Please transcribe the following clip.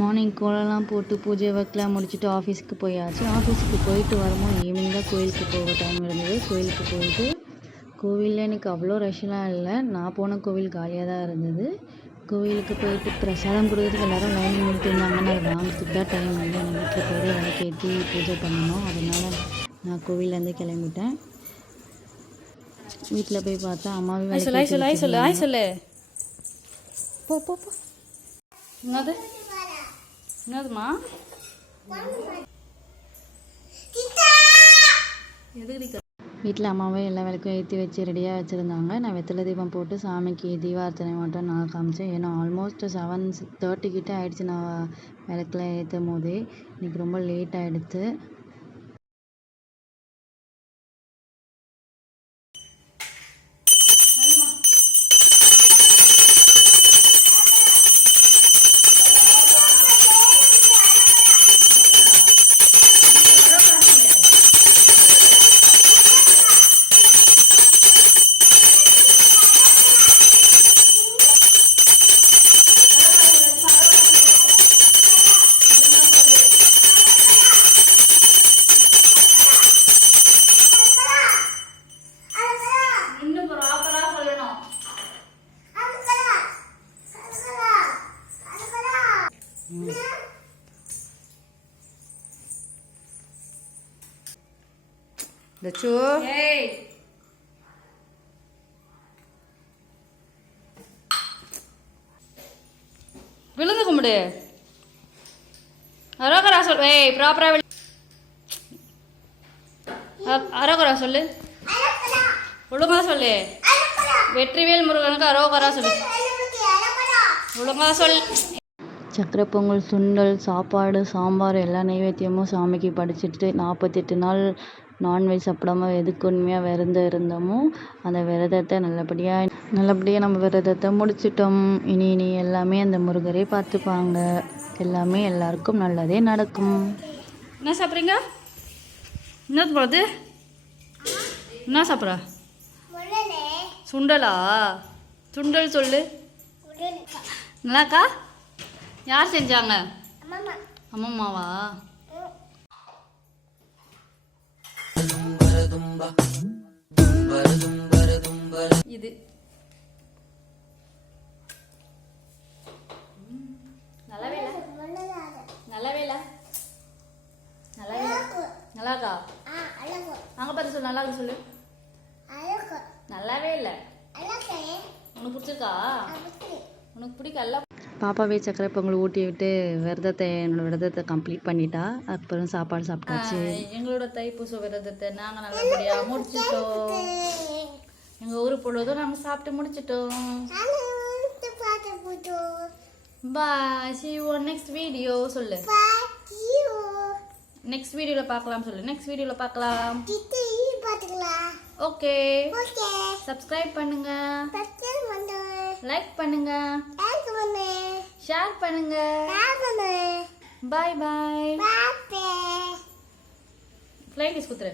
Morning கோலம்லாம் போட்டு பூஜை ஒர்க்லாம் முடிச்சுட்டு ஆஃபீஸ்க்கு போயாச்சு. ஆஃபீஸுக்கு போயிட்டு வரும்போது ஈவினிங் தான் கோயிலுக்கு போக டைம் இருந்தது. கோயிலுக்கு போயிட்டு கோவிலில் எனக்கு அவ்வளோ ரஷ்லாம் இல்லை. நான் போன கோவில் காலியாக தான் இருந்தது. கோவிலுக்கு போயிட்டு பிரசாதம் கொடுக்குறதுக்கு எல்லோரும் லைன் நின்றுட்டு இருந்தாங்கன்னா அதை வாங்கிறதுக்கு தான் டைம் வந்து எங்கள் வீட்டில் போய் விளக்கேற்றி பூஜை பண்ணணும். அதனால் நான் கோவிலேருந்து கிளம்பிட்டேன். வீட்டில் போய் பார்த்தா அம்மாவே சொல்லு போ போ போ. என்னதுமா வீட்டில் அம்மாவே எல்லா விளக்கும் ஏற்றி வச்சு ரெடியாக வச்சுருந்தாங்க. நான் வெத்தலை தீபம் போட்டு சாமிக்கு தீபார்த்தனை மட்டும் நான் காமிச்சேன். ஏன்னா ஆல்மோஸ்ட் 7:30 கிட்டே ஆகிடுச்சு. நான் விளக்குலாம் ஏற்றும் போதே இன்றைக்கி ரொம்ப லேட் ஆகிடுச்சு. தச்சு விழுந்து கும்பிடு. அரோகரா சொல். ஏய் ப்ராப்பரா அரோகரா சொல்லு. ஒழுங்கா சொல்லு. வெற்றிவேல் முருகனுக்கு அரோகரா சொல்லு. ஒழுங்கா சொல். சக்கரை பொங்கல், சுண்டல், சாப்பாடு, சாம்பார் எல்லா நைவேத்தியமும் சாமிக்கு படைச்சிட்டு 48 நாள் நான்வெஜ் சாப்பிடாமல் எதுக்கு உண்மையாக விரதம் இருந்தோமோ அந்த விரதத்தை நல்லபடியாக நம்ம விரதத்தை முடிச்சிட்டோம். இனி எல்லாமே அந்த முருகரே பார்த்துப்பாங்க. எல்லாமே எல்லாருக்கும் நல்லதே நடக்கும். என்ன சாப்பிட்றீங்க? என்னது போகுது? என்ன சாப்பிட்ற? சுண்டலா? சுண்டல் சொல்லு. நல்லாக்கா? யார் செஞ்சாங்க? அம்மம்மாவா? இது நல்லாவே நல்லாக்கா? அங்க பார்த்து சொல்லு. நல்லா சொல்லு. நல்லாவே இல்லை. உனக்கு பிடிச்சிருக்கா? உனக்கு பிடிக்கல? பாப்பாவே சக்கரை பொங்கல் ஊட்டி விட்டு என்னோட விரதத்தை கம்ப்ளீட் பண்ணிட்டா. அப்புறம் சாப்பாடு சாப்பிட்டாச்சு. எங்களோட தைப்பூச விரதத்தை நாங்கள் நல்லபடியாக முடிச்சிட்டோம். எங்கள் ஊர் பொழுதும் நாங்கள் சாப்பிட்டு முடிச்சிட்டோம். Bye. see you on next video சொல்லு. நெக்ஸ்ட் வீடியோவில் பார்க்கலாம் சொல்லு. நெக்ஸ்ட் வீடியோவில் பார்க்கலாம். ஓகே. சப்ஸ்கிரைப் பண்ணுங்க, லைக் பண்ணுங்க, ஷேர் பண்ணுங்க. Bye bye. Flying kiss குத்துரு.